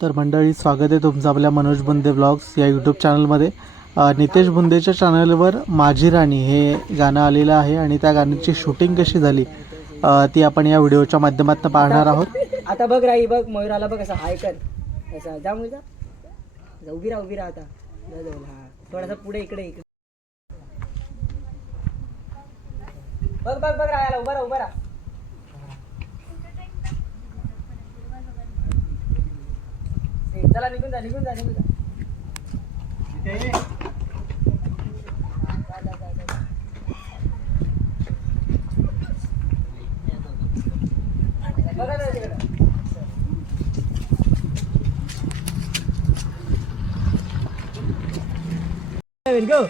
तर मंडळी स्वागत आहे तुमचं आपल्या मनोज बुंदे ब्लॉग्स या यूट्यूब चॅनलमध्ये नितेश बुंदेच्या चॅनलवर माझी राणी हे गाणं आलेलं आहे आणि त्या गाण्याची शूटिंग कशी झाली ती आपण या व्हिडिओच्या माध्यमातून पाहणार आहोत. आता बघ राही बघ मयुराला बघ असं हाय कर. असं जा मुली जा जा, उभी राहा उभी राहा आता. जा हा थोडासा पुढे इकडे इकडे. बघ बघ बघ राहायला उभा राहा उभा राहा. चला निघून जा निघून जा निघून जा जा, जा, जा, जा, जा. बघा जरा तिकडं. Go.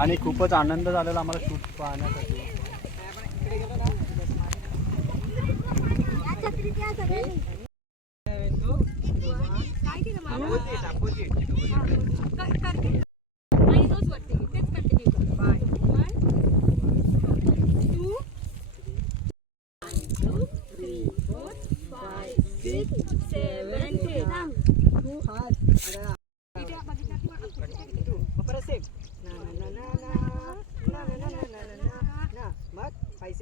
आणि खूपच आनंद झालेला आम्हाला शूट पाहण्यासाठी.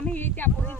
आम्ही त्या अपोजिट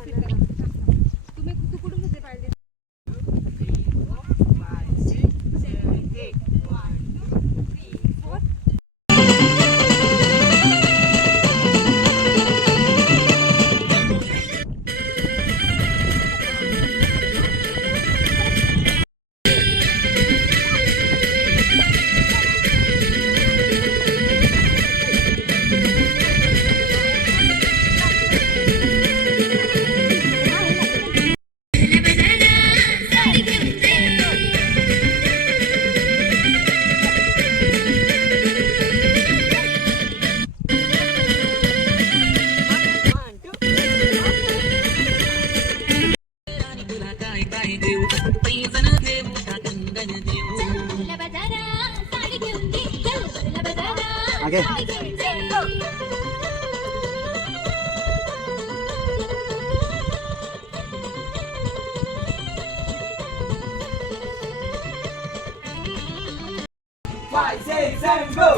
आगे. Five, six, seven, go.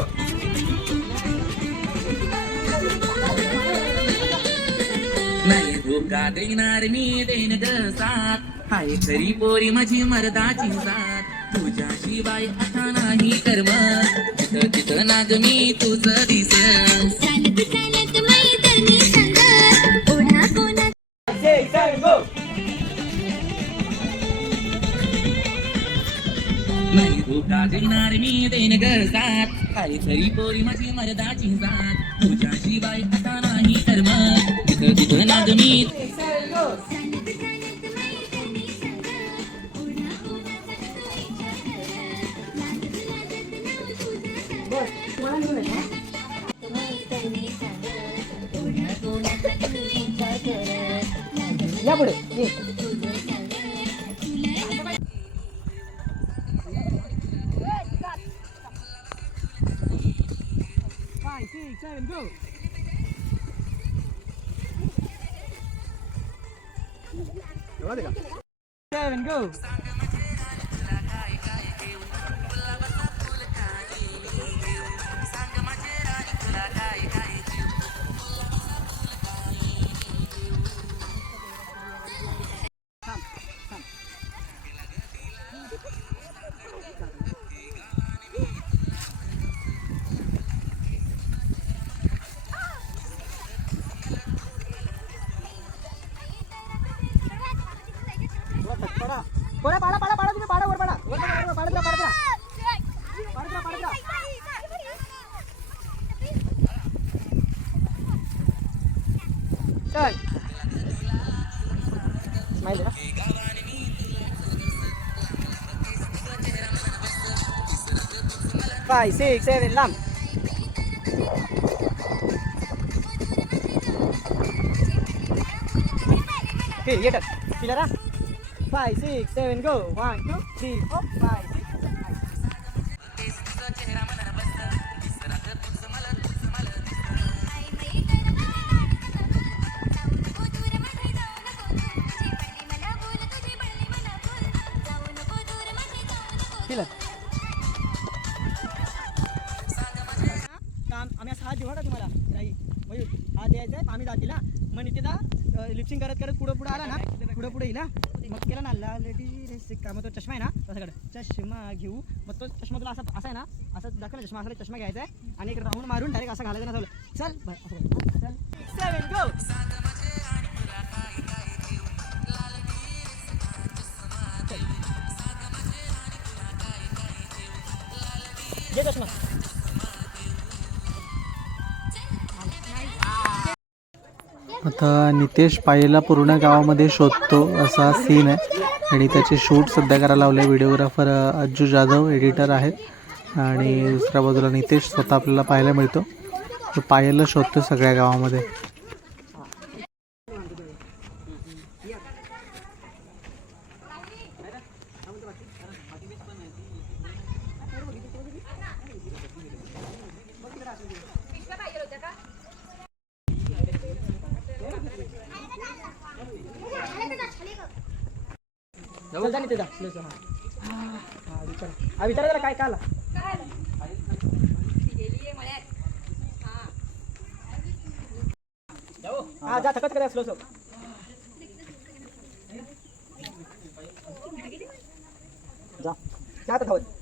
नाही धोका देणार मी देन ग साथ हाय खरी पोरी माझी मर्दाची साथ तुझ्या शिवाय आता नाही कर्म तिथं तिथं नाग मी तुझं दिस. नाही धोका देणार मी ग साथ. हाय खरी पोरी माझी मर्दाची साथ तुझ्या शिवाय आता नाही कर्म तिथं तिथं नाग मी या पुढे ये. Five, six, seven, go. Seven, go. Trời. May nữa. Phải xì xe đến lắm Kì, yên thật. Kì ra phải Five, six, seven, go. One, two, three, four, five. काम आम्ही हात देऊ ना तुम्हाला. राही मयूर हात द्यायचा आहे आम्ही जातील. मग नितीदा लिप्सिंग करत करत पुढं पुढं आला ना पुढं पुढे येईल मग केला ना लाल रेडी का मग तो चष्मा आहे ना तसाकडे. चष्मा घेऊ. मग तो चष्मा तुला असा असा आहे ना असं दाखवला चष्मा असा चष्मा घ्यायचा आहे आणि एक राऊंड मारून डायरेक्ट असं घालायचं ना चालू चल बाय, असं चल. सेवन गो चष्मा. आता नितेश पायला पूर्ण गावामध्ये शोधतो असा सीन आहे. आणि त्याचे शूट सध्या करायला लावले व्हिडिओग्राफर अज्जू जाधव एडिटर आहेत. आणि दुसऱ्या बाजूला नितेश स्वतः आपल्याला पाहायला मिळतो. तो पायलला शोधतो सगळ्या गावामध्ये. चल जा नितीदा स्लो स्लो हा हा विचारा. हा विचारा त्याला काय काला हा जा थकत करा स्लो स्लो जा. जा आता धावत